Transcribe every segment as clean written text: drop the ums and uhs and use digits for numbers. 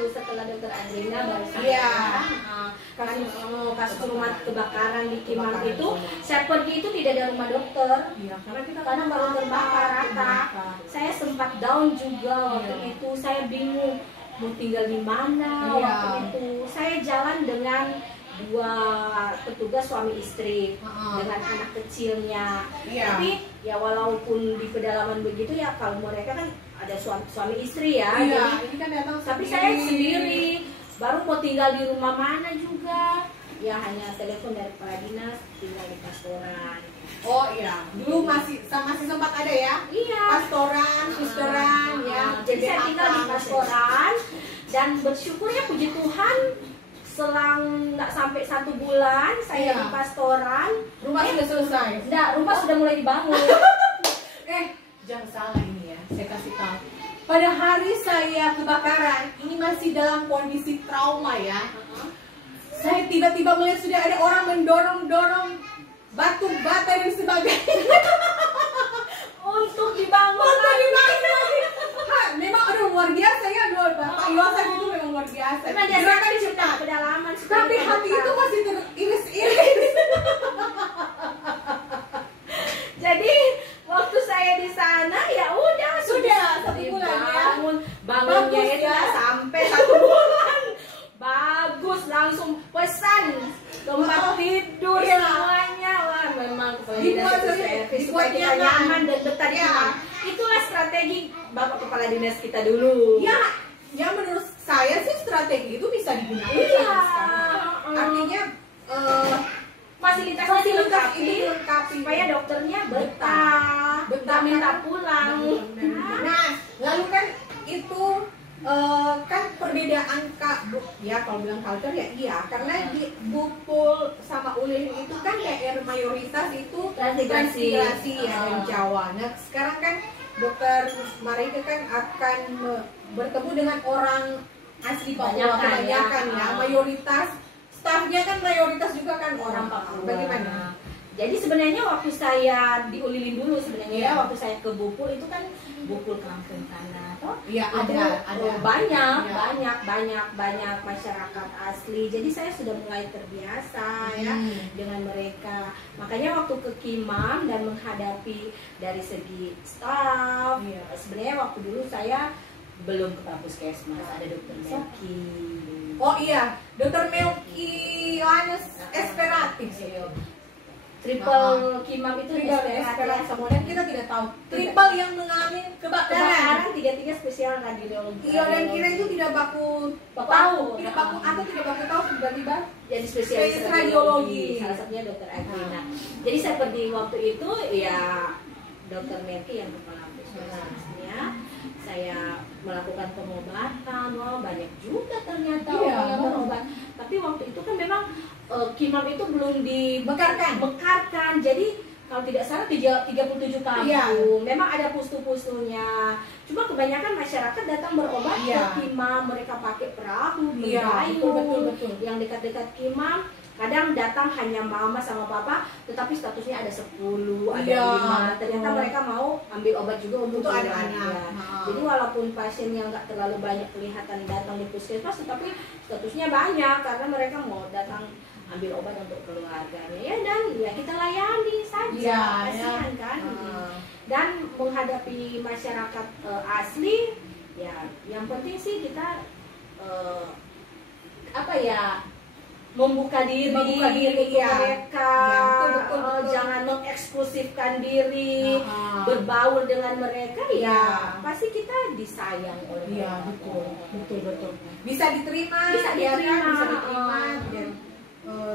waktu setelah dokter Adrina baru Iya. kasus rumah kebakaran di Kimam itu, saya pergi itu tidak ada rumah dokter. Iya, Karena baru terbakar rata. Saya sempat down juga waktu itu. Saya bingung mau tinggal di mana waktu itu. Saya jalan dengan dua petugas suami istri dengan anak kecilnya. Tapi ya walaupun di pedalaman begitu ya, kalau mereka kan ada suami istri ya. Jadi, ini kan datang tapi saya sendiri baru mau tinggal di rumah mana juga. Ya hanya telepon dari kepala dinas, tinggal di pastoran. Oh iya, dulu masih sempat ada ya? Iya. Pastoran, susteran, ya. Jadi saya tinggal di pastoran dan bersyukurnya puji Tuhan selang nggak sampai 1 bulan saya di pastoran. Rumah sudah selesai? Enggak, rumah sudah mulai dibangun. Jangan salah ini ya, saya kasih tahu. Pada hari saya kebakaran, ini masih dalam kondisi trauma ya. Saya tiba-tiba melihat sudah ada orang mendorong-dorong batu bata dan sebagainya untuk dibangun. Memang ada luar biasa ya, Bapak Yosef itu memang luar biasa. Memang dia kan cerita pedalaman. Tapi hati itu masih teriris-iris. Jadi waktu saya di sana ya udah sudah 1 bulan ya. Bangunnya itu nggak sampai 1 bulan. Bagus, langsung pesan tempat tidur semuanya. Wah, memang supaya kita nyaman dan betah. Itulah strategi Bapak Kepala Dinas kita dulu. Ya menurut saya sih strategi itu bisa digunakan. Artinya fasilitas dilengkapi supaya dokternya betah minta pulang. Nah, lalu kan itu kan perbedaan ya kalau bilang culture ya iya, karena di Bupul sama Ulin itu kan daerah mayoritas itu transmigrasi ya dari Jawa. Nah sekarang kan Dokter Marika kan akan bertemu dengan orang asli Papua kebanyakan ya, mayoritas stafnya kan mayoritas juga kan orang Papua. Bagaimana? Jadi sebenarnya waktu saya di Ulilin dulu sebenarnya waktu saya ke Bupul itu kan Bupul kampung tanah toh. Iya, ada banyak masyarakat asli. Jadi saya sudah mulai terbiasa ya dengan mereka. Makanya waktu ke Kimam dan menghadapi dari segi staff, sebenarnya waktu dulu saya belum ke Puskesmas, ada Dokter Melki. Oh iya, Dokter Melki Yohanes Esperatif. Triple Kimam itu Esperatif semua, dan kita tidak tahu triple yang mengalami kebakaran 3 spesial radiologi. Iya, dan kita itu tidak baku tahu tiba-tiba jadi spesialis radiologi. Salah satunya Dokter Adrina. Jadi saya pergi waktu itu ya Dokter Melki yang kepala puskesmasnya. Saya melakukan pengobatan, banyak juga ternyata orang yang berobat. Tapi waktu itu kan memang Kimam itu belum dibekarkan. Jadi kalau tidak salah 37 kampung. Memang ada pustu-pustunya. Cuma kebanyakan masyarakat datang berobat ke Kimam, mereka pakai perahu, betul. Yang dekat-dekat Kimam kadang datang hanya mama sama papa, tetapi statusnya ada 10, ada 5. Ternyata mereka mau ambil obat juga untuk anak-anak. Jadi walaupun pasiennya nggak terlalu banyak kelihatan datang di puskesmas, tetapi statusnya banyak karena mereka mau datang ambil obat untuk keluarganya. Ya dan ya kita layani saja, kasihan kan. Dan menghadapi masyarakat asli, ya yang penting sih kita membuka diri untuk mereka, betul. Jangan mengeksklusifkan diri, berbaur dengan mereka, pasti kita disayang oleh mereka. Betul. Bisa diterima, dan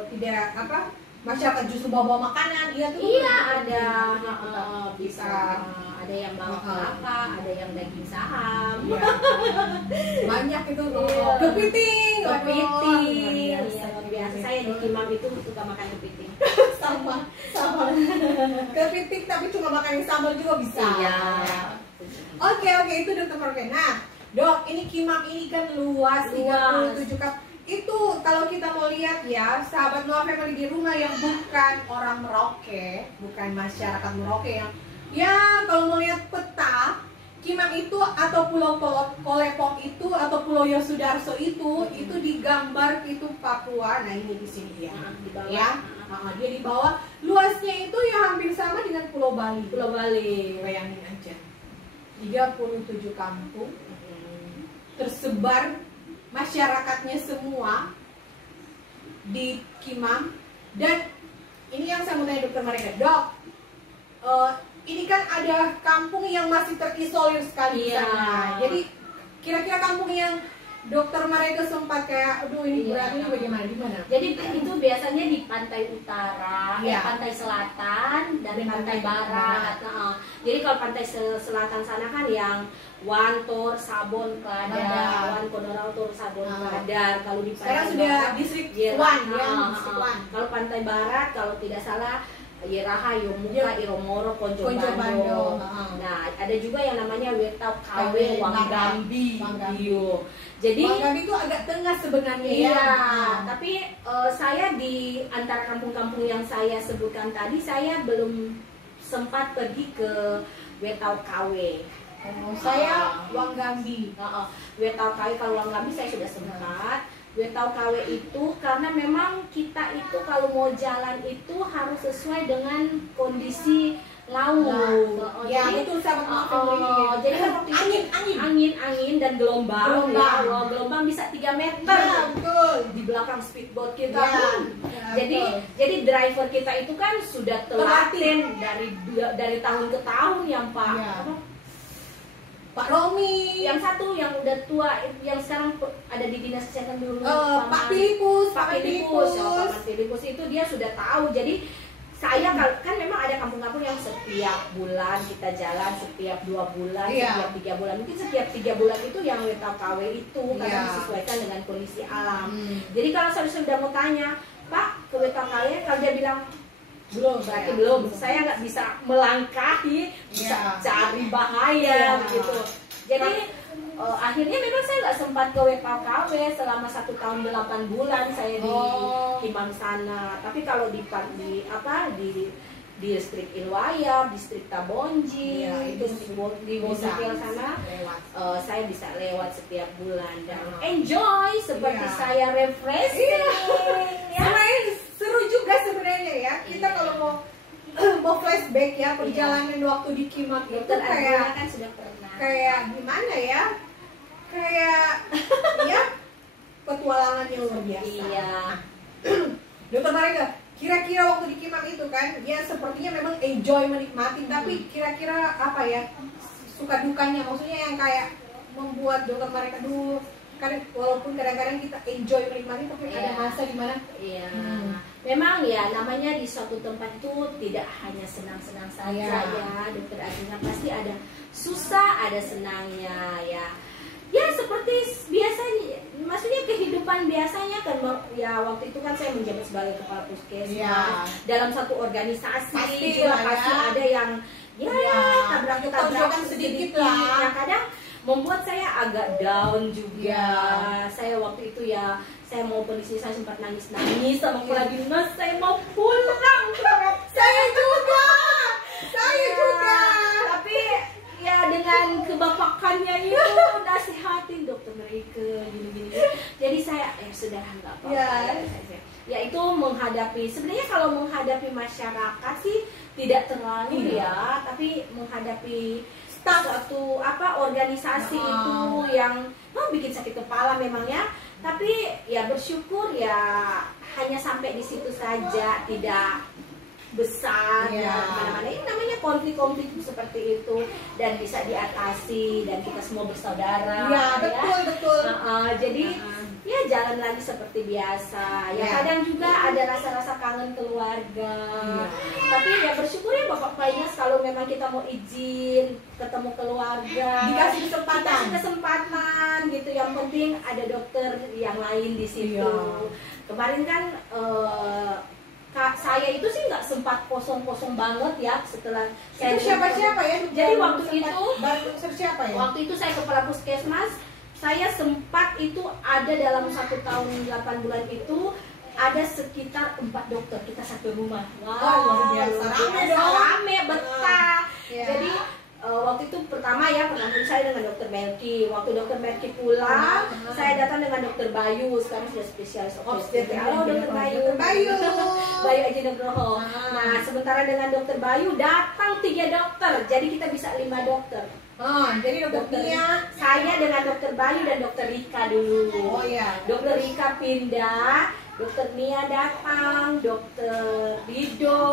tidak masyarakat justru bawa makanan, ada bisa. Ada yang bawa kelapa, ada yang daging saham, banyak itu kepiting. Biasa saya di Kimam itu suka makan kepiting. sama kepiting, tapi cuma makan yang sambal juga bisa. Oke, itu Dokter Marika. Nah Dok, ini Kimam ini kan luas 37 kap. Itu kalau kita mau lihat ya, sahabat Noah Family di rumah yang bukan orang Merauke, bukan masyarakat Merauke yang ya kalau mau lihat peta, Kimam itu atau Pulau Kolepok itu atau Pulau Yosudarso itu digambar itu Papua. Nah ini di sini ya, di bawah. Ya, dia di bawah. Luasnya itu ya hampir sama dengan Pulau Bali. Pulau Bali. Bayangin aja. 37 kampung tersebar, masyarakatnya semua di Kimam. Dan ini yang saya mau tanya dokter mereka, Dok, ini kan ada kampung yang masih terisolir sekali di sana. Jadi kira-kira kampung yang dokter mereka sempat kayak, aduh ini beratnya bagaimana, di mana? Jadi itu biasanya di pantai utara, pantai selatan, dan pantai barat. Nah, jadi kalau pantai selatan sana kan yang Wantor, Sabon, Kladar, Wan Kodorautor, Sabon, Kladar. Kalau di sekarang sudah distrik Wan, kalau pantai barat, kalau tidak salah Yeraha, Yomuka, Iromoro, Konjo Bando. Nah, ada juga yang namanya Wetau Kawe, Wanggambi. Jadi Wanggambi itu agak tengah sebenarnya. Iya, tapi saya di antara kampung-kampung yang saya sebutkan tadi, saya belum sempat pergi ke Wetau Kawe. Saya Wanggambi. Wetau Kawe, kalau Wanggambi saya sudah sempat. Wetau Kawe itu karena memang kita itu kalau mau jalan itu harus sesuai dengan kondisi laut. Ya, betul sama jadi kan waktu angin dan gelombang. Gelombang bisa 3 meter. Ya, betul. Di belakang speedboat kita. Jadi driver kita itu kan sudah telaten dari tahun ke tahun yang Pak Romi, yang satu yang udah tua, yang sekarang ada di dinas kesehatan dulu, Pak Filipus itu dia sudah tahu. Jadi saya kan memang ada kampung-kampung yang setiap bulan kita jalan, setiap 2 bulan, setiap 3 bulan, mungkin setiap 3 bulan itu yang Wetau Kawe itu karena disesuaikan dengan kondisi alam. Jadi kalau saya sudah mau tanya, Pak ke Wetau Kawe, kalau dia bilang belum, berarti belum. Saya nggak bisa melangkahi, bisa cari bahaya gitu. Jadi akhirnya memang saya nggak sempat ke Wetau Kawe selama 1 tahun 8 bulan saya di Kimam sana. Tapi kalau di distrik Ilwaya, distrik Tabonji, di Wosokil sana, saya bisa lewat setiap bulan dan enjoy seperti saya refreshing. Seru juga sebenarnya ya. Kita kalau mau flashback ya perjalanan waktu di Kimam itu kayak kan sudah pernah. Kayak gimana ya? Kayak ya petualangannya luar biasa. Iya. Dokter Marika, kira-kira waktu di Kimam itu kan, ya sepertinya memang enjoy menikmati, tapi kira-kira apa ya suka dukanya? Maksudnya yang kayak membuat dokter Marika dulu kan, walaupun kadang-kadang kita enjoy menikmati, tapi ada masa di mana memang ya namanya di suatu tempat itu tidak hanya senang-senang saja ya dokter Adina, pasti ada susah, ada senangnya ya seperti biasanya, maksudnya kehidupan biasanya kan ya. Waktu itu kan saya menjabat sebagai kepala puskesmas dalam satu organisasi, pasti ada yang tabrak-tabrakan sedikit lah. Kadang membuat saya agak down juga. Saya waktu itu saya mau kondisi saya sempat nangis-nangis sama kepala dinas, saya mau pulang. Saya juga. Tapi ya dengan kebapakannya itu nasihatin dokter mereka gini-gini. Jadi saya sudah nggak apa-apa. Ya itu menghadapi, sebenarnya kalau menghadapi masyarakat sih tidak terlalu tapi menghadapi suatu organisasi itu yang bikin sakit kepala memang ya. Tapi ya bersyukur ya hanya sampai di situ saja, tidak besar mana-mana. Ini namanya konflik-konflik seperti itu dan bisa diatasi dan kita semua bersaudara. Betul. Jadi ya jalan lagi seperti biasa. Kadang juga ada rasa-rasa kangen keluarga. Tapi ya bersyukur ya Bapak Painas kalau memang kita mau izin ketemu keluarga, dikasih kesempatan gitu. Yang penting ada dokter yang lain di situ. Kemarin kan saya itu sih nggak sempat kosong-kosong banget ya setelah saya siapa-siapa ya. Jadi waktu itu siapa ya? Waktu itu saya kepala puskesmas. Saya sempat itu ada dalam 1 tahun 8 bulan itu ada sekitar 4 dokter kita satu rumah. Luar biasa. Rame betah. Jadi waktu itu pertama saya dengan dokter Melki. Waktu dokter Melki pulang, saya datang dengan dokter Bayu. Sekarang sudah spesialis obstetrik. Halo dokter Bayu. Bayu. Bayu aja Nugroho. Nah, sementara dengan dokter Bayu datang 3 dokter. Jadi kita bisa 5 dokter. Jadi dokter Nia, saya dengan dokter Bayu dan dokter Rika dulu. Oh iya. Dokter Rika pindah, dokter Nia datang, dokter Rido,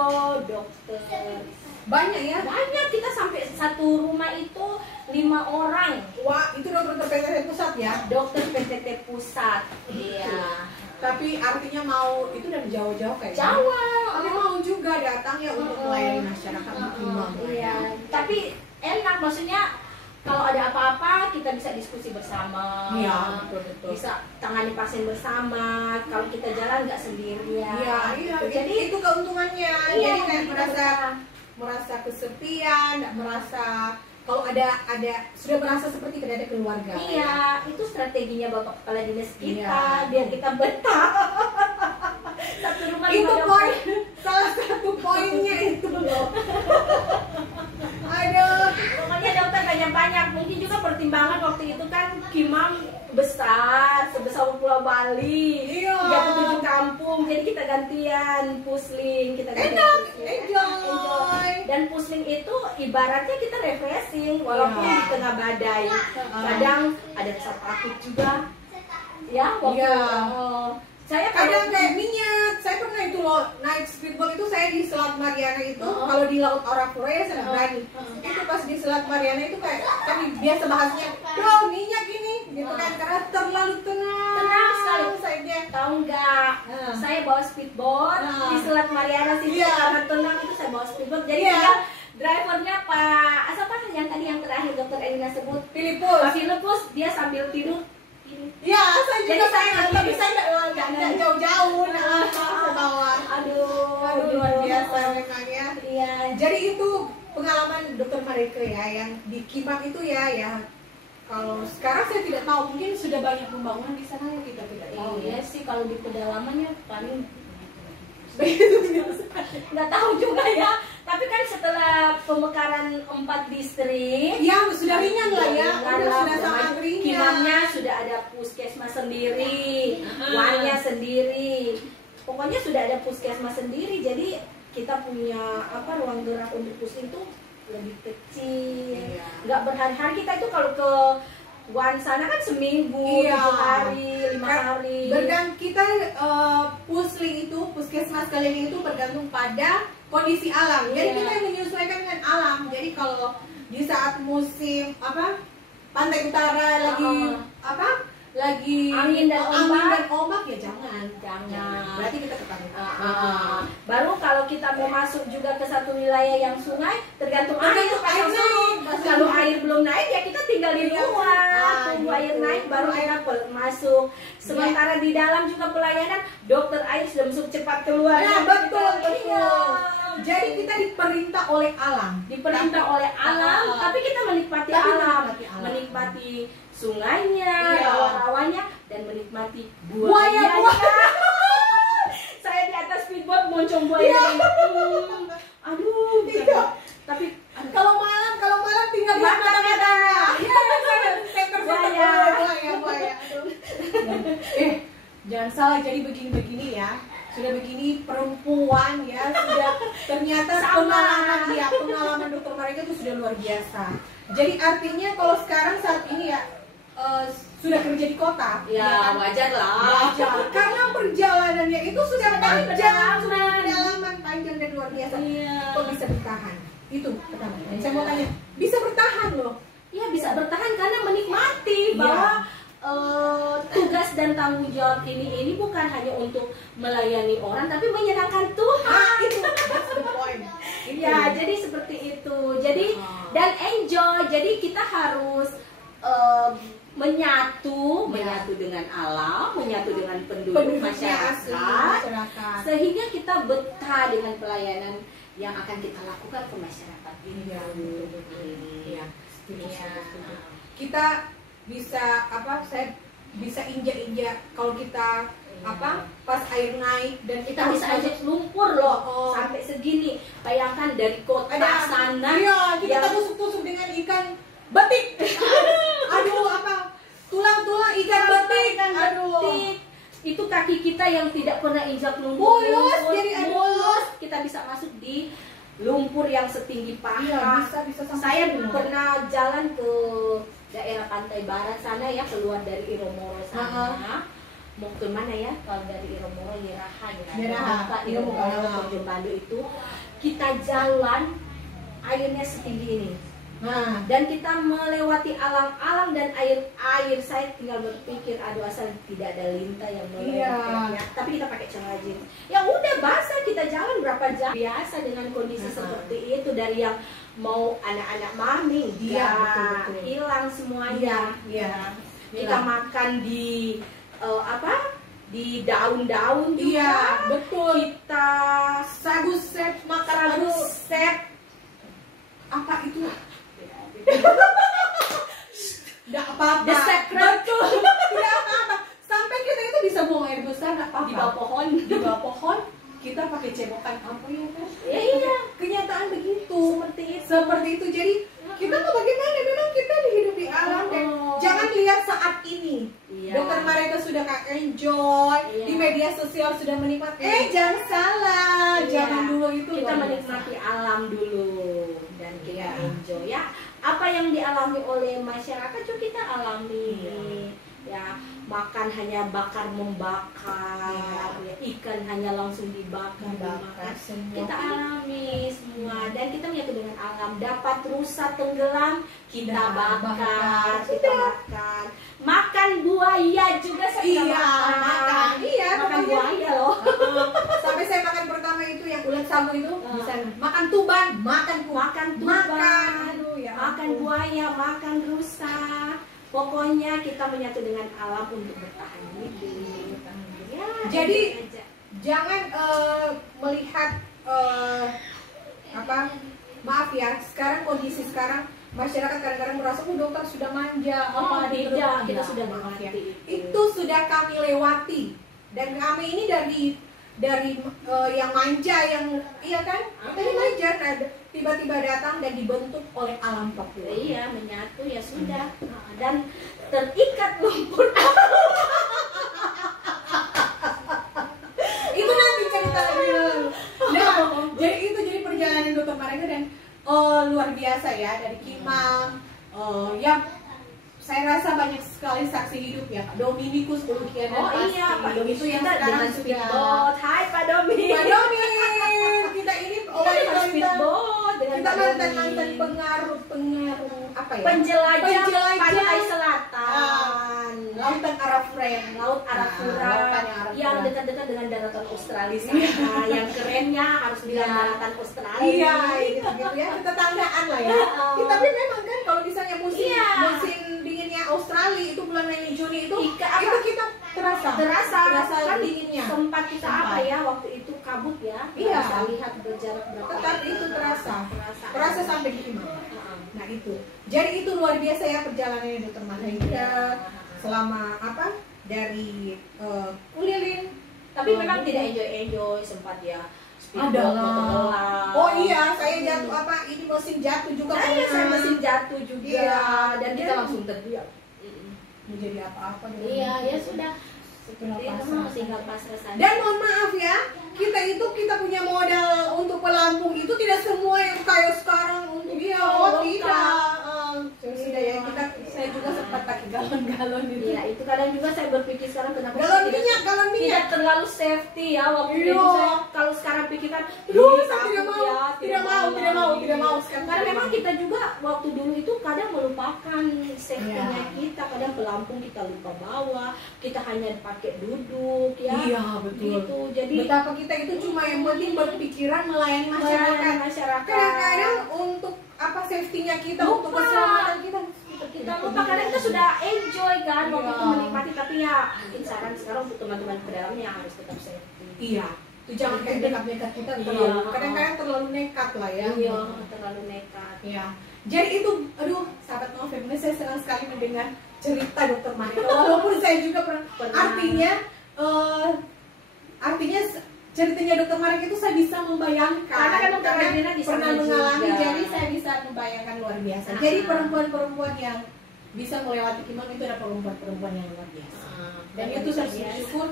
dokter banyak ya. banyak, kita sampai satu rumah itu 5 orang. Wah, itu dokter PTT pusat ya? Dokter PTT pusat. Iya. Tapi artinya mau itu dari jauh-jauh kayak Jawa. Tapi mau juga datang ya untuk melayani masyarakat Kemang. Iya. Tapi enak, maksudnya kalau ada apa-apa kita bisa diskusi bersama. Iya, betul. Bisa tangani pasien bersama. Kalau kita jalan nggak sendirian. Iya. Gitu. Jadi itu keuntungannya. Iya, Jadi kayak kita merasa kesepian, nggak merasa kalau ada sudah merasa seperti tidak ada keluarga. Iya, itu strateginya Bapak Kepala Dinas kita, Iya. biar kita betah. Satu rumah Itu 5 poin, dokter. salah satu poinnya itu loh. Aduh. Pokoknya dokter banyak-banyak. Mungkin juga pertimbangan waktu itu kan Kimam besar, sebesar Pulau Bali. Iya. 37 kampung, jadi kita gantian pusling, kita gantian Enak, pusling. enjoy. Dan pusling itu ibaratnya kita refreshing walaupun Iya. di tengah badai. Kadang ada rasa takut juga. Ya, waktu Iya. saya Kadang kalau- kayak minyak, saya pernah itu loh naik speedboat itu saya di Selat Mariana itu kalau di Laut Arafura ya saya berani. Itu pas di Selat Mariana itu kayak kan biasa bahasnya, yo minyak ini, gitu kan karena terlalu tenang. Tenang sekali. Saya tahu nggak? Saya bawa speedboat di Selat Mariana situ Iya. karena tenang itu saya bawa speedboat. Jadi Iya. tinggal drivernya Pak, siapa yang tadi yang terakhir Dokter Elina sebut? Filipus. Pak Filipus, dia sambil tidur. Ya, saya juga Jadi saya pengen, tapi saya nggak jauh-jauh, nah, ke bawah. Aduh, Luar biasa memang ya. Iya. Jadi itu pengalaman Dokter Marike ya, yang di Kimam itu ya. Kalau sekarang saya tidak tahu, mungkin sudah banyak pembangunan di sana ya kita tidak tahu Iya ya. sih, kalau di pedalamannya paling nggak tahu juga ya. Tapi kan setelah pemekaran 4 distrik, Ya sudah ringan lah ya, sudah sama sangat ringan. Kimamnya sudah ada puskesmas sendiri, wannya sendiri. Pokoknya sudah ada puskesmas sendiri, jadi kita punya ruang gerak untuk pusing itu lebih kecil. Iya. Nggak berhari-hari, kita itu kalau ke Wan sana kan seminggu, Iya. 7 hari, 5 hari. Kita pusling itu, puskesmas kalian itu bergantung pada kondisi alam. Jadi Iya. kita yang menyesuaikan dengan alam. Jadi kalau di saat musim pantai utara lagi Angin dan ombak ya jangan. Berarti kita ketahuan. Baru kalau kita mau masuk juga ke satu wilayah yang sungai, tergantung air. Tergantung air naik. Kalau air belum naik ya kita tinggal di luar, tunggu air naik baru kita masuk. Sementara di dalam juga pelayanan, dokter air sudah masuk cepat keluar. Nah, betul. Iya. Jadi kita diperintah oleh alam. Diperintah oleh alam, tapi kita menikmati Tapi alam, menikmati alam. menikmati sungainya, Iya. rawa-rawanya, dan menikmati Buaya. Saya di atas speedboat moncong buaya. Iya. Aduh. Iya. Tapi Kalau malam tinggal di mata-matanya. Iya, saya terfoto buaya. Jangan salah, jadi begini ya. Sudah begini perempuan ya, sudah ternyata pengalaman Dokter Marike itu sudah luar biasa. Jadi artinya kalau sekarang saat ini ya sudah kerja di kota, ya wajar lah. karena perjalanannya itu sudah panjang, Pedalaman. sudah pedalaman panjang dan luar biasa. Iya. Kok bisa bertahan? Itu pertama. Saya mau tanya, bisa bertahan loh? Ya bisa bertahan karena menikmati Iya. bahwa tugas dan tanggung jawab ini bukan hanya untuk melayani orang tapi menyenangkan Tuhan. Itu that's the point. Ya, jadi seperti itu. Jadi dan enjoy. Jadi kita harus menyatu dengan alam, menyatu dengan penduduk masyarakat, sehingga kita betah dengan pelayanan yang akan kita lakukan ke masyarakat ini. Iya. Kita bisa saya bisa injak-injak kalau kita apa pas air naik dan kita bisa ajak lumpur loh sampai segini. Bayangkan dari kota sana. Iya, kita tusuk-tusuk dengan ikan betik. Aduh, apa tulang-tulang ikan betik. Aduh, itu kaki kita yang tidak pernah injak lumpur, jadi mulus. Kita bisa masuk di lumpur yang setinggi paha. Iya, bisa Saya pernah jalan ke daerah pantai barat sana ya, keluar dari Iromoro sana. Mau ke mana ya? Kalau dari Iromoro, Yeraha, Iromoro, Jombando itu kita jalan airnya setinggi ini. Nah, Dan kita melewati alang-alang dan air saya tinggal berpikir, aduh asal tidak ada lintah yang melewati. Ya. Tapi kita pakai celana jeans. Ya udah basah, kita jalan berapa jam. Biasa dengan kondisi seperti itu, dari yang mau anak-anak mami, Iya, betul. hilang semuanya. Iya. Kita makan di di daun-daun juga. Iya, betul. Kita Sagu sep, makan sagu aduh. sep. Apa itu? Tidak apa-apa. The secret. Betul. Tidak apa-apa. Sampai kita itu bisa buang air besar, nggak apa-apa. Di bawah pohon. Di bawah pohon, kita pakai cebokan apa ya kan? Ya, iya. Kenyataan begitu. Seperti itu. Seperti itu. Jadi kita tuh bagaimana? Memang kita hidup di alam dan jangan lihat saat ini. Iya. Dokter mereka sudah enjoy, Iya. di media sosial sudah menikmati. Jangan salah. Iya. Jangan dulu itu kita luar biasa. menikmati alam dulu dan kita Iya. enjoy ya. Apa yang dialami oleh masyarakat juga kita alami. Ya, makan hanya bakar membakar, ya, ikan hanya langsung dibakar, dimakan. semua. Kita alami semua dan kita menyatu dengan alam. Dapat rusa tenggelam, kita Nah, bakar, bakar. kita makan. Makan buaya juga saya Iya, pernah makan. Iya, makan pokoknya. buaya loh. Sampai saya makan pertama itu yang ulat sagu itu Ah. bisa makan tuban, makan Makan tuban, aduh ya. makan ampun. buaya, makan rusa. Pokoknya kita menyatu dengan alam untuk bertahan hidup. Ya, Jadi, gitu aja. Jangan melihat apa? Maaf ya, sekarang kondisi sekarang masyarakat kadang-kadang merasa dokter sudah manja, tidak, kita sudah maaf ya. mengerti Itu sudah kami lewati dan kami ini dari yang manja, yang iya kan, kita ini manja, nah, tiba-tiba datang dan dibentuk oleh alam Papua. Iya, menyatu ya sudah. Dan terikat lumpur. Itu nanti cerita lagi dulu. Nah, jadi perjalanan dokter mereka dan luar biasa ya, dari Kimang yang saya rasa banyak sekali saksi hidup ya, Pak Dominikus Ulukiana. Oh iya, Pak Domi itu yang kita sekarang dengan sudah. speedboat. Hai Pak Domi. Pak Domin, kita ini Kita dengan speedboat dengan kita Pak mantan Domi. pengaruh apa ya? Penjelajah pantai Ah, selatan. Lautan Arafura, Laut Arafura yang dekat-dekat dengan daratan Australia sana. Yang kerennya harus bilang daratan Australia. Iya, gitu ya, tetanggaan lah ya. Tapi memang kan kalau misalnya musim Iya. musim dinginnya Australia itu bulan Mei Juni itu Apa? itu kita terasa Kan dinginnya. sempat kita apa ya waktu itu kabut ya. Iya. Bisa lihat berjarak berapa. Tetap itu terasa sampai di Kimang. Heeh. Nah itu, jadi itu luar biasa ya perjalanannya Dokter Mahendra selama apa dari Kulilin. Tapi memang tidak enjoy sempat ya. Speedboat Adalah. mau tenggelam. Oh iya, saya jatuh apa ini mesin jatuh juga. Saya mesin jatuh juga. Iya. Dan kita langsung terdiam. menjadi apa-apa. Iya, ya sudah. Tinggal Seperti itu pasrah. tinggal pasrah saja. Dan mohon maaf ya, kita punya modal untuk pelampung itu tidak semua yang kayak sekarang untuk Lengkap. tidak. Sudah ya, saya juga sempat pakai galon-galon itu. Iya, itu kadang juga saya berpikir sekarang kenapa Galon saya minyak. tidak terlalu safety ya waktu Iya. itu saya kalau sekarang pikirkan Aduh, "Ih, saya tidak takut mau, ya, tidak mau sekarang. karena tidak memang mau. kita juga waktu dulu itu kadang melupakan safety-nya Iya. kita, kadang pelampung kita lupa bawa, kita hanya pakai duduk ya. Iya, betul. Gitu. Jadi Betapa kita itu cuma yang penting berpikiran melayani masyarakat. masyarakat. Kadang-kadang untuk apa safety-nya kita, Lupa. untuk keselamatan Kita lupa karena kita sudah enjoy kan waktu Iya. itu menikmati, tapi ya mungkin saran sekarang untuk teman-teman pedalamnya harus tetap safety. Iya. Itu jangan kayak dekat-dekat kita Iya. terlalu. Kadang-kadang terlalu nekat lah ya. Iya, terlalu nekat. Iya. Jadi itu, aduh, sahabat November, saya senang sekali mendengar cerita Dokter Mahendra. Walaupun saya juga pernah. Artinya artinya ceritanya dokter Marek itu saya bisa membayangkan Karena kan karena di pernah sana mengalami, juga. jadi saya bisa membayangkan luar biasa. Jadi perempuan-perempuan yang bisa melewati kimam itu adalah perempuan-perempuan yang luar biasa. Dan itu saya bersyukur.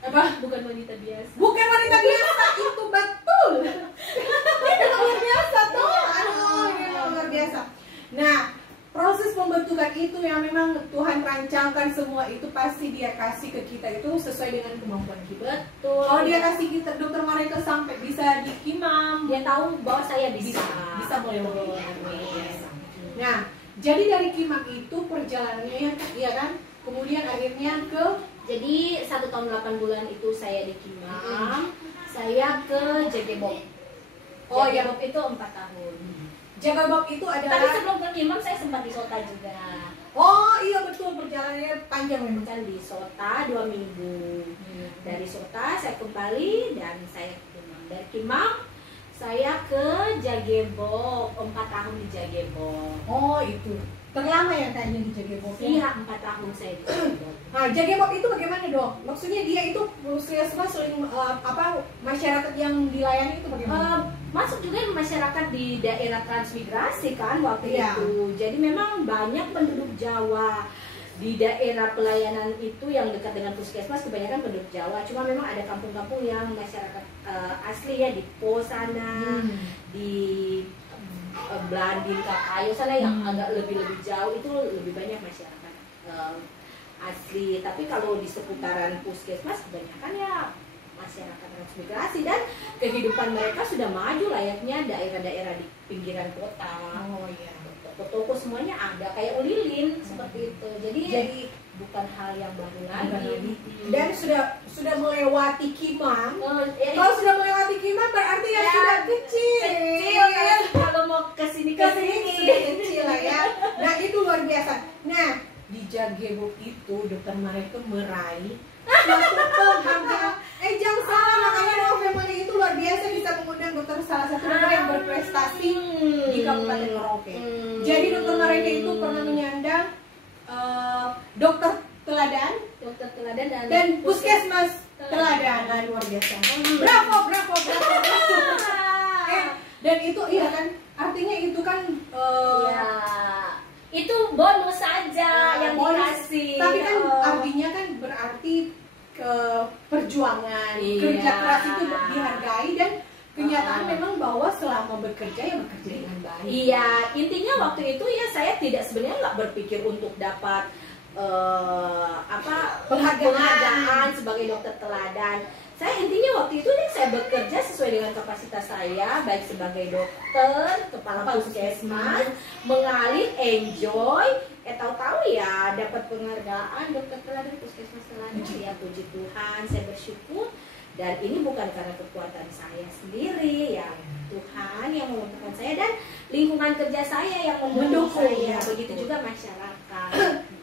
Apa? Bukan wanita biasa. Bukan wanita biasa, itu betul. Ini luar biasa tuh. Aduh, ini luar biasa. Nah, proses pembentukan itu yang memang Tuhan rancangkan semua itu pasti Dia kasih ke kita itu sesuai dengan kemampuan kita. Betul. Kalau Dia kasih kita dokter Marek sampai bisa di kimam, Dia tahu bahwa saya bisa melewati. Nah, jadi dari kimam itu perjalanannya ya kan, kemudian akhirnya ke Jadi 1 tahun 8 bulan itu saya di kimam, saya ke Jagebob. Oh ya, Jagebob itu 4 tahun. Jagebob itu Tapi adalah. sebelum ke kimam saya sempat di Sota juga. Oh iya betul, perjalanannya panjang memang. Kan di Sota 2 minggu. Dari Sota saya kembali dan saya ke kimam. Dari kimam saya ke Jagebob, 4 tahun di Jagebob. Oh itu terlama ya kayaknya di Jagebob ya? Iya, 4 tahun saya di Jagebob. Nah, Jagebob itu bagaimana dok? Maksudnya dia itu puskesmas sering masyarakat yang dilayani itu bagaimana? Masuk juga masyarakat di daerah transmigrasi kan waktu Iya. itu. Jadi memang banyak penduduk Jawa di daerah pelayanan itu yang dekat dengan puskesmas, kebanyakan penduduk Jawa. Cuma memang ada kampung-kampung yang masyarakat asli ya, di Pos sana, di Blanding, Kakayo sana yang agak lebih jauh itu lebih banyak masyarakat asli. Tapi kalau di seputaran puskesmas kebanyakan ya masyarakat transmigrasi, dan kehidupan mereka sudah maju layaknya daerah-daerah di pinggiran kota. Oh iya. Toko-toko semuanya ada kayak Ulilin seperti itu. Jadi bukan hal yang baru lagi. Dan sudah melewati kimam. Ya, Kalau sudah melewati kimam berarti ya sudah kecil. ya. Kalau mau kesini Sudah kecil lah ya. Nah itu luar biasa. Nah di Jagebob itu dokter Marek meraih suatu penghargaan. Jangan salah, makanya Doa Family itu luar biasa bisa mengundang salah satu dokter yang berprestasi di Kabupaten Merauke. Jadi dokter Marek itu pernah menyandang dokter teladan dan puskesmas teladan. Nah, luar biasa. Bravo. Dan itu iya kan, artinya itu kan ya, itu bonus saja yang bonus. dikasih. Tapi kan artinya kan berarti ke perjuangan, Iya. kerja keras itu dihargai, dan kenyataan memang bahwa selama bekerja ya bekerja dengan baik. Iya, intinya waktu itu ya saya tidak, sebenarnya nggak berpikir untuk dapat penghargaan sebagai dokter teladan. Saya intinya waktu itu saya bekerja sesuai dengan kapasitas saya, baik sebagai dokter, kepala puskesmas, mengalir, enjoy, tahu-tahu ya dapat penghargaan dokter teladan, puskesmas teladan. Ya puji Tuhan, saya bersyukur. Dan ini bukan karena kekuatan saya sendiri, ya Tuhan yang memampukan saya dan lingkungan kerja saya yang mendukung saya. Begitu juga masyarakat.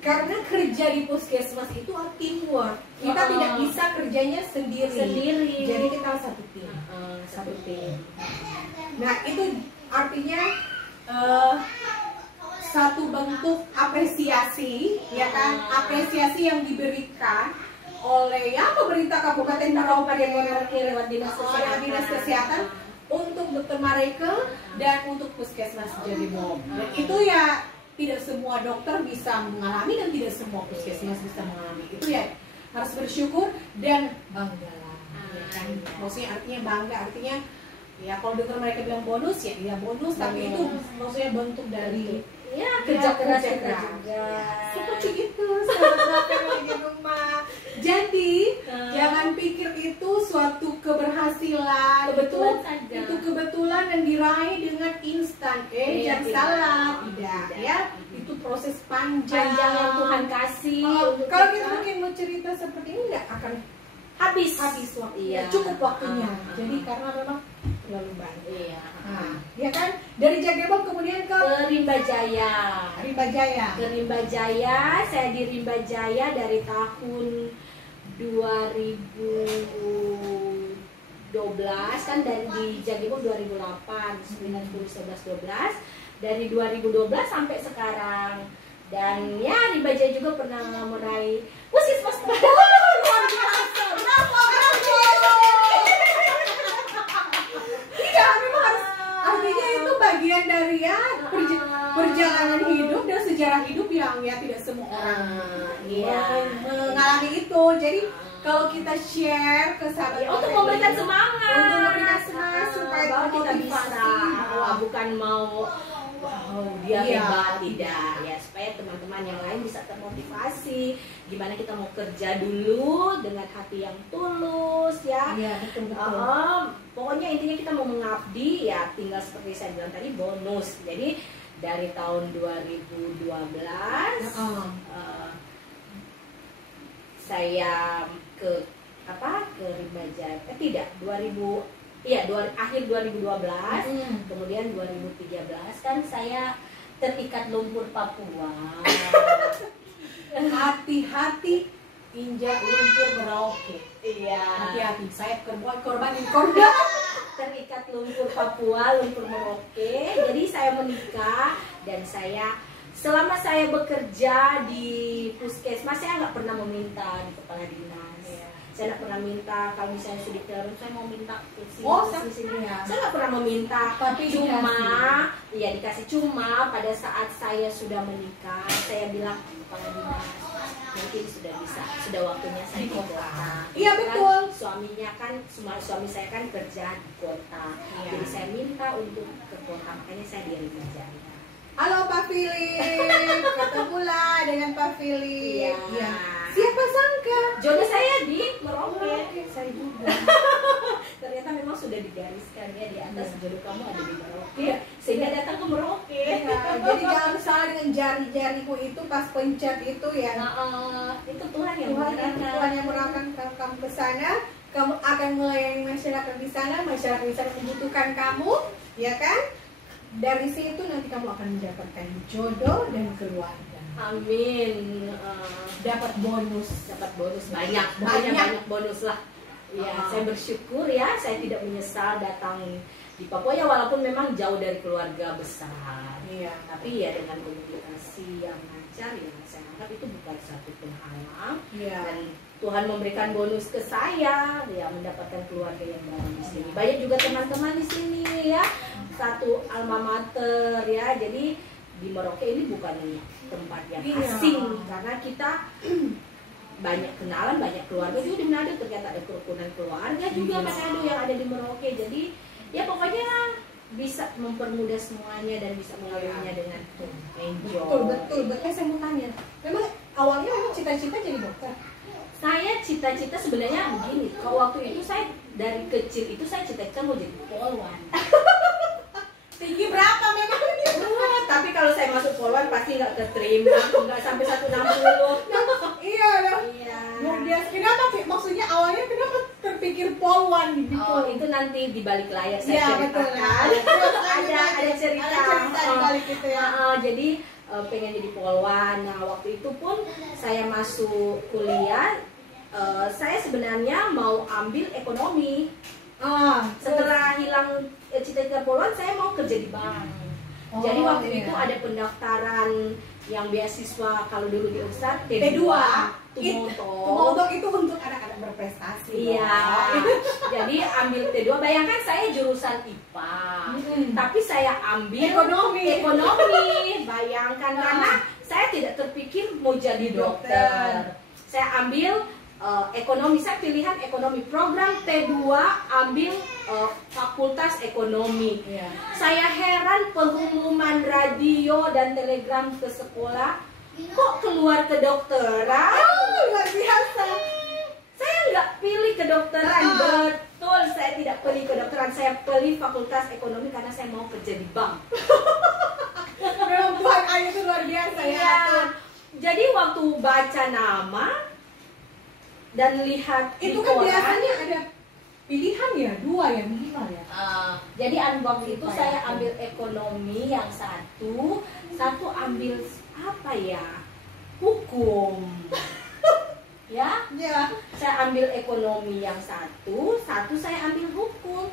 Karena kerja di puskesmas itu teamwork. Kita tidak bisa kerjanya sendiri. Jadi kita satu tim. Nah itu artinya satu bentuk apresiasi, ya kan? Apresiasi yang diberikan oleh pemerintah Kabupaten Merauke lewat dinas kesehatan untuk dokter Marek dan untuk puskesmas Jagebob. Dan itu ya tidak semua dokter bisa mengalami dan tidak semua puskesmas bisa mengalami. Itu ya harus bersyukur dan banggalah. Ya kan? Maksudnya artinya bangga, artinya ya kalau dokter mereka bilang bonus ya iya bonus, tapi itu maksudnya bentuk dari kerja keras kita juga. Seperti itu, sahabat di rumah. Jadi jangan pikir itu suatu keberhasilan, Kebetulan saja. itu kebetulan dan diraih dengan instan. Jangan salah, tidak ya. Itu proses panjang yang Tuhan kasih. Kalau kita mungkin mau cerita seperti ini nggak akan habis waktunya, cukup waktunya. Jadi karena memang terlalu banyak. Iya. Ya kan? Dari Jagebob kemudian ke Rimba Jaya. Rimba Jaya. Saya di Rimba Jaya dari tahun 2012 kan, dari di Jagebob 2008, 9, 10, 11, 12. Dari 2012 sampai sekarang. Dan ya Rimba Jaya juga pernah meraih puskesmas. Luar biasa. pengalaman hidup dan sejarah hidup yang ya tidak semua orang mengalami itu. Jadi kalau kita share ke sahabat untuk memberikan semangat, supaya kita bisa, bukan mau dia hebat, tidak ya, supaya teman-teman yang lain bisa termotivasi gimana kita mau kerja dulu dengan hati yang tulus ya. Betul. Pokoknya intinya kita mau mengabdi ya, tinggal seperti saya bilang tadi bonus. Jadi dari tahun 2012 saya ke Remaja, akhir 2012, kemudian 2013 kan saya terikat lumpur Papua. Hati-hati injak lumpur Merauke. Iya. Hati-hati, saya korban. Terikat lumpur Papua, lumpur Merauke. Jadi saya menikah dan selama saya bekerja di puskesmas, saya nggak pernah meminta di kepala dinas. Saya nggak pernah minta, kalau misalnya sudah jarum saya mau minta sini. Saya nggak pernah meminta, tapi dikasih. Cuma pada saat saya sudah menikah, saya bilang kepala dinas, mungkin sudah waktunya saya ke kota. Iya betul. Suami saya kan kerja di kota, jadi saya minta untuk ke kota, makanya saya kerja. Halo Pak Philip, ketemulah dengan Pak Philip. Iya. Siapa sangka jodoh saya di Merauke. Saya juga. Ternyata memang sudah digariskan ya di atas, jodoh kamu ada di Merauke, sehingga datang ke Merauke. Jadi jangan salah dengan jari-jariku itu pas pencet itu ya. Itu Tuhan yang merahkan kamu ke sana. Kamu akan melayani masyarakat di sana membutuhkan kamu, ya kan? Dari situ nanti kamu akan mendapatkan jodoh dan keluarga. Amin. Dapat bonus banyak bonus lah. Ya, saya bersyukur ya, saya tidak menyesal datang di Papua ya, walaupun memang jauh dari keluarga besar. Tapi ya dengan komunikasi yang lancar ya, saya anggap itu bukan satu penghalang. Dan Tuhan memberikan bonus ke saya ya, mendapatkan keluarga yang baru di sini. Banyak juga teman-teman di sini ya, satu alma mater ya. Jadi di Merauke ini bukan tempat yang asing, karena kita banyak kenalan, banyak keluarga juga di Manado. Ternyata ada kerukunan keluarga juga Manado yang ada di Merauke. Jadi ya pokoknya bisa mempermudah semuanya dan bisa melaluinya dengan enjoy. Betul. Saya mau tanya, memang awalnya cita-cita jadi dokter? Saya cita-cita sebenarnya begini. Kalau waktu itu saya dari kecil itu saya cita-cita mau jadi polwan. Tinggi berapa memang? Tapi kalau saya masuk polwan pasti nggak keterima, nggak sampai 160. Iya. Luar biasa. Kenapa? Maksudnya awalnya kenapa terpikir polwan gitu? Itu nanti di balik layar saya ceritakan. Ada cerita di balik itu ya. Jadi pengen jadi polwan. Nah waktu itu pun saya masuk kuliah, saya sebenarnya mau ambil ekonomi. Setelah hilang cita-cita polwan, saya mau kerja di bank. Jadi waktu itu ada pendaftaran yang beasiswa, kalau dulu di Unstad T2 Tumoto itu untuk anak-anak berprestasi. Iya. Jadi ambil T2, bayangkan saya jurusan IPA, tapi saya ambil ekonomi. Bayangkan, karena saya tidak terpikir mau jadi dokter. Saya ambil ekonomi, saya pilihan ekonomi, program T2 ambil fakultas ekonomi. Saya heran pengumuman radio dan telegram ke sekolah, kok keluar kedokteran? Luar biasa. Saya nggak pilih kedokteran. Betul, saya tidak pilih kedokteran, saya pilih fakultas ekonomi karena saya mau kerja di bank. Memang Tuhan ayah itu luar biasa ya. Jadi waktu baca nama dan lihat itu kan biasanya ada pilihan ya, 2 ya minimal ya. Jadi waktu itu saya ambil ekonomi yang satu ambil apa ya, hukum. Ya, saya ambil ekonomi yang satu saya ambil hukum.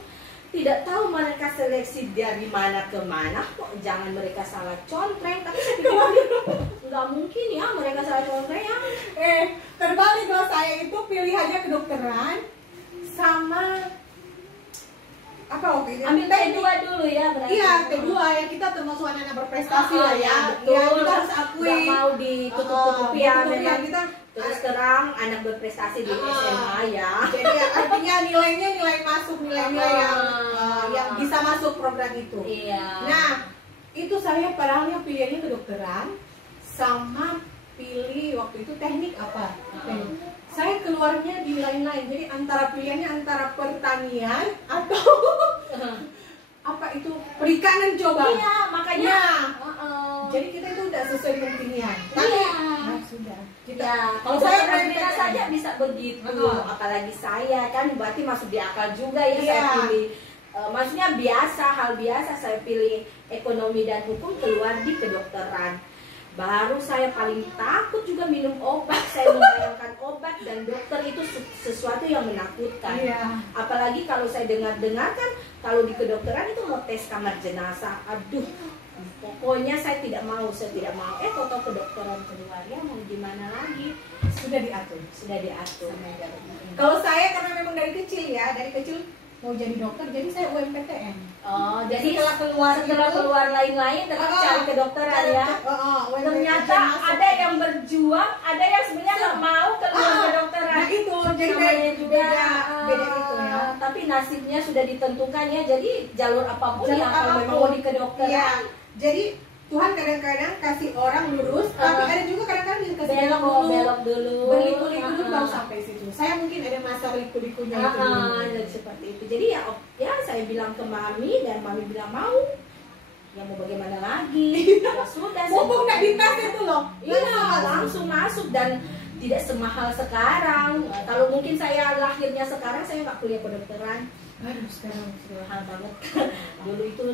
Tidak tahu mereka seleksi dari mana ke mana, kok jangan mereka salah contreng. Tapi saya pikir nggak mungkin ya mereka salah contreng ya. Terbalik kalau saya itu pilihannya kedokteran sama apa waktu itu? Ambil T2 dulu ya berarti. Iya, T2 ya, kita termasuk anak-anak berprestasi lah ya. Betul. Ya, kita harus akui. Nggak mau ditutup-tutupi ya, memang kita terus terang anak berprestasi di SMA ya. Jadi artinya nilainya nilai masuk, nilai-nilai yang bisa masuk program itu. Iya. Nah, itu saya padahalnya pilihannya kedokteran sama pilih waktu itu teknik apa? Saya keluarnya di lain-lain. Jadi antara pilihannya antara pertanian atau apa itu perikanan coba. Iya, makanya. Jadi kita itu udah sesuai dengan pilihan. Iya. Nah, sudah. Kita kalau saya saya Adriana saja bisa begitu. Apalagi saya kan berarti masuk di akal juga ya saya pilih. Maksudnya biasa, hal biasa saya pilih ekonomi dan hukum keluar di kedokteran. Baru saya paling takut juga minum obat. Saya membayangkan obat dan dokter itu sesuatu yang menakutkan. Iya. Apalagi kalau saya dengar-dengar kan kalau di kedokteran itu mau tes kamar jenazah. Aduh, pokoknya saya tidak mau. Total kedokteran keluar ya mau gimana lagi? Sudah diatur. Kalau saya karena memang dari kecil mau jadi dokter, jadi saya UMPTN. Oh, jadi setelah keluar lain-lain tetap cari kedokteran ya. Ternyata ada yang berjuang, ada yang sebenarnya nggak mau keluar kedokteran. Nah itu, jadi beda itu ya. Tapi nasibnya sudah ditentukan ya, jadi jalur apapun Jalur yang kalau apapun. memang mau di kedokteran. Iya. Jadi Tuhan kadang-kadang kasih orang lurus, tapi ada juga kadang-kadang dikasih belok dulu. Berliku-liku dulu baru sampai situ. Saya mungkin ada masa liku-likunya itu dulu. Jadi seperti itu. Jadi ya saya bilang ke Mami dan Mami bilang mau. Ya mau bagaimana lagi? Ya sudah. Mumpung nggak dites itu loh. Iya, langsung masuk dan tidak semahal sekarang. Kalau mungkin saya lahirnya sekarang saya nggak kuliah kedokteran. Aduh, sekarang mahal banget. Dulu itu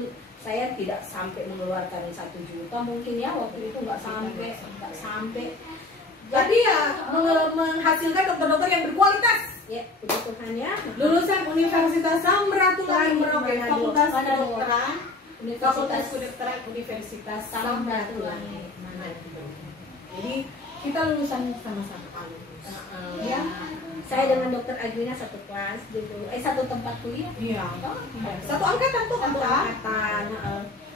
saya tidak sampai mengeluarkan 1 juta mungkin ya waktu itu nggak sampai. Jadi ya menghasilkan dokter-dokter yang berkualitas. Ya, puji Tuhan ya. Lulusan Universitas Samratulangi Merauke, Fakultas Kedokteran, Fakultas Kedokteran Universitas Samratulangi. Jadi kita lulusan sama-sama lulus. Ya. Saya dengan Dokter Adriana satu kelas dulu, satu tempat kuliah. Iya. Satu angkatan tuh angkatan.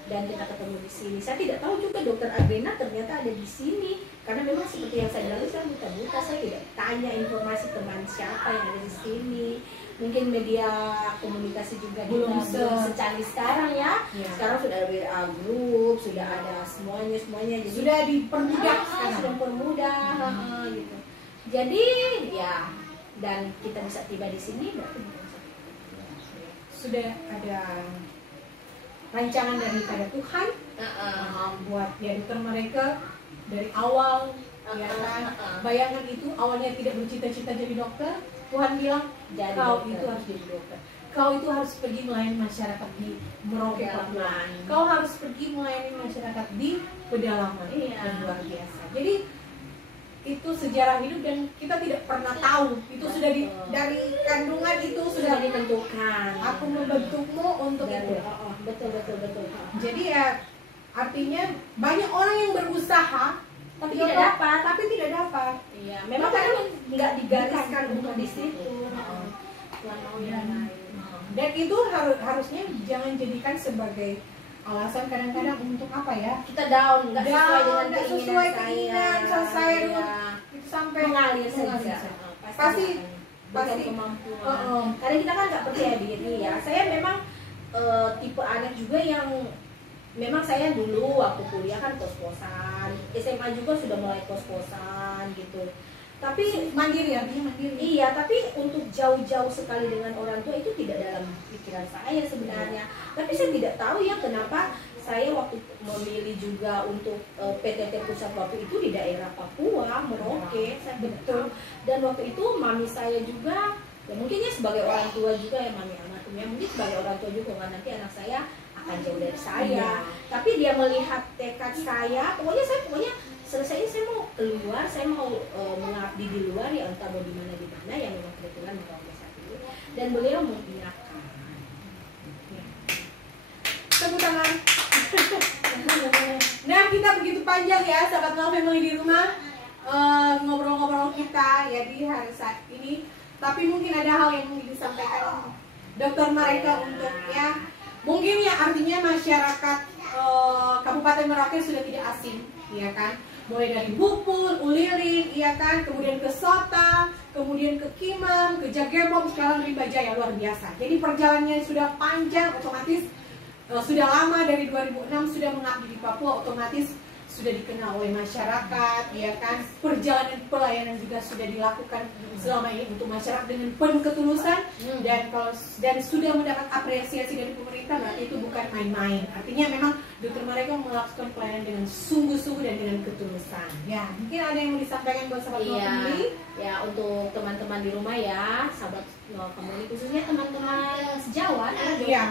Dan kita ketemu di sini. Saya tidak tahu juga Dokter Adriana ternyata ada di sini. Karena memang seperti yang saya bilang, saya buta-buta, saya tidak tanya informasi teman siapa yang ada di sini. Mungkin media komunikasi juga belum secanggih sekarang ya. Sekarang sudah ada WA group, sudah ada semuanya. Jadi sudah dipermudah sekarang. Sudah dipermudah gitu. Jadi ya, dan kita bisa tiba di sini berarti sudah ada rancangan daripada Tuhan buat ya dokter mereka dari awal ya kan. Bayangan itu awalnya tidak bercita-cita jadi dokter, Tuhan bilang kau itu harus jadi dokter, kau itu harus pergi melayani masyarakat di Merauke Papua, kau harus pergi melayani masyarakat di pedalaman. Dan luar biasa. Jadi itu sejarah hidup dan kita tidak pernah tahu itu sudah dari kandungan itu sudah ditentukan. Aku membentukmu untuk itu. Betul. Jadi ya artinya banyak orang yang berusaha tapi tidak dapat. Iya, memang kan nggak digariskan untuk di situ. Dan itu harusnya jangan jadikan sebagai alasan kadang-kadang untuk apa ya? Kita down, nggak sesuai dengan keinginan saya dulu. Itu sampai mengalir saja. Pasti kemampuan. Karena kita kan nggak percaya diri ya. Saya memang tipe anak juga yang memang saya dulu waktu kuliah kan kos-kosan, SMA juga sudah mulai kos-kosan gitu. Tapi mandiri. Iya, tapi untuk jauh-jauh sekali dengan orang tua itu tidak dalam pikiran saya sebenarnya. Tapi saya tidak tahu ya kenapa saya waktu memilih juga untuk PTT Pusat waktu itu di daerah Papua, Merauke, saya betul. Dan waktu itu mami saya juga, ya mungkin ya sebagai orang tua juga ya mami almarhumnya, mungkin sebagai orang tua juga kan nanti anak saya akan jauh dari saya. Tapi dia melihat tekad saya, pokoknya selesai saya mau keluar, saya mau mengabdi di luar ya entah mau di mana yang memang kebetulan di tahun saat ini. Dan beliau mengiyakan. Tepuk tangan. Nah kita begitu panjang ya sahabat Nol Family di rumah ngobrol-ngobrol kita ya di hari saat ini. Tapi mungkin ada hal yang ingin disampaikan dokter mereka untuk ya mungkin ya artinya masyarakat Kabupaten Merauke sudah tidak asing, ya kan? Mulai dari Bupul, Ulilin, ya kan? Kemudian ke Sota, kemudian ke Kimam, ke Jagembom, sekarang Rimba Jaya, luar biasa. Jadi perjalanannya sudah panjang, otomatis sudah lama dari 2006 sudah mengabdi di Papua, otomatis sudah dikenal oleh masyarakat, ya kan? Perjalanan pelayanan juga sudah dilakukan selama ini untuk masyarakat dengan penuh ketulusan dan sudah mendapat apresiasi dari pemerintah, berarti itu bukan main-main. Artinya memang dokter mereka melakukan pelayanan dengan sungguh-sungguh dan dengan ketulusan. Ya, mungkin ada yang mau disampaikan buat sahabat Kemuli? Ya, untuk teman-teman di rumah ya, sahabat Kemuli, khususnya teman-teman sejawat ya,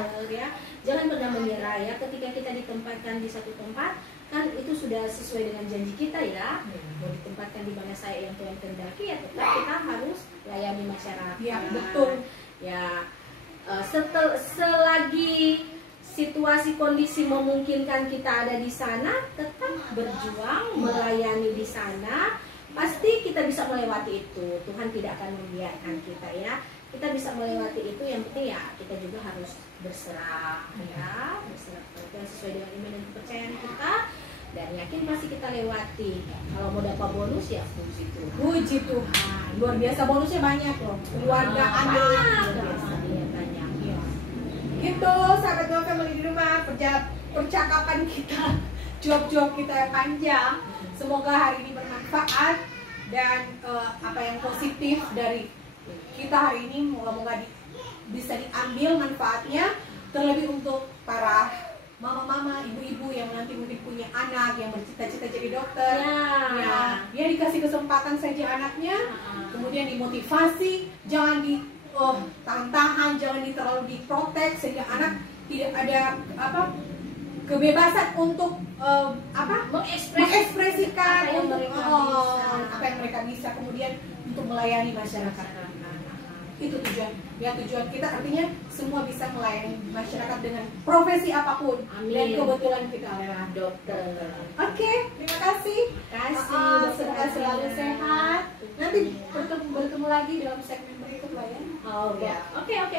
jangan pernah menyerah ya ketika kita ditempatkan di satu tempat. Kan itu sudah sesuai dengan janji kita ya, mau ditempatkan di mana saya yang Tuhan kehendaki ya tetap kita harus layani masyarakat. Ya, betul. Ya, selagi situasi kondisi memungkinkan kita ada di sana, tetap berjuang melayani di sana. Pasti kita bisa melewati itu. Tuhan tidak akan membiarkan kita ya. Kita bisa melewati itu, yang penting ya kita juga harus berserah ya, berserah sesuai dengan iman dan kepercayaan kita, dan yakin pasti kita lewati. Kalau mau dapat bonus ya puji Tuhan. Puji Tuhan, luar biasa, bonusnya banyak loh. Keluarga Anda banyak. Ya. Gitu, sahabat Go Family di rumah, percakapan kita, job-job kita panjang. Semoga hari ini bermanfaat dan apa yang positif dari kita hari ini moga-moga bisa diambil manfaatnya, terlebih untuk para mama-mama, ibu-ibu yang nanti mungkin punya anak yang bercita-cita jadi dokter. Ya dikasih kesempatan saja anaknya, kemudian dimotivasi, jangan tahan-tahan, jangan terlalu diprotek sehingga anak tidak ada kebebasan untuk mengekspresikan apa yang mereka bisa, kemudian untuk melayani masyarakat. Itu tujuan kita, artinya semua bisa melayani masyarakat dengan profesi apapun. Amin. Dan kebetulan kita adalah dokter. Oke, terima kasih. Semoga selalu sehat. Nanti bertemu lagi dalam segmen berikut lah ya. Oke.